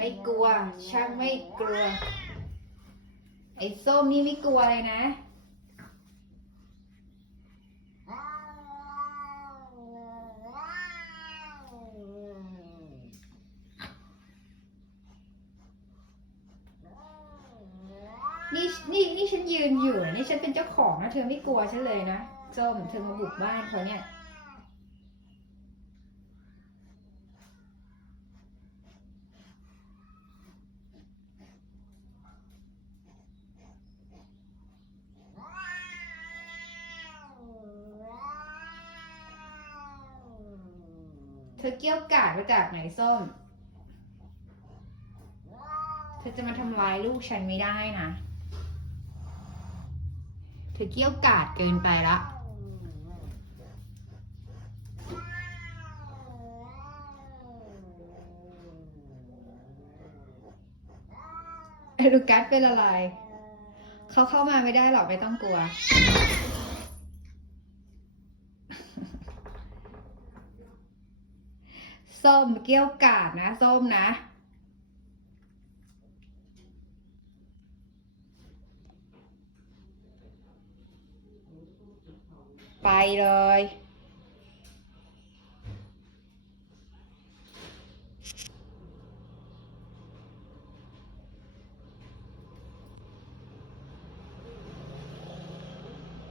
ไม่กลัว ช่างไม่กลัว ไอ้ส้มนี่ไม่กลัวเลยนะ นี่นี่นี่ฉันยืนอยู่นะนี่ฉันเป็นเจ้าของนะ เธอไม่กลัวฉันเลยนะส้มเธอมาบุกบ้านเขาเนี่ย เธอเกี้ยวกาดมาจากไหนส้ม เธอจะมาทำร้ายลูกฉันไม่ได้นะ เธอเกี้ยวกาดเกินไปละเอลูกัสเป็นอะไร เขาเข้ามาไม่ได้หรอกไม่ต้องกลัว ส้มเกี้ยวกาดนะ ส้มนะ ไปเลย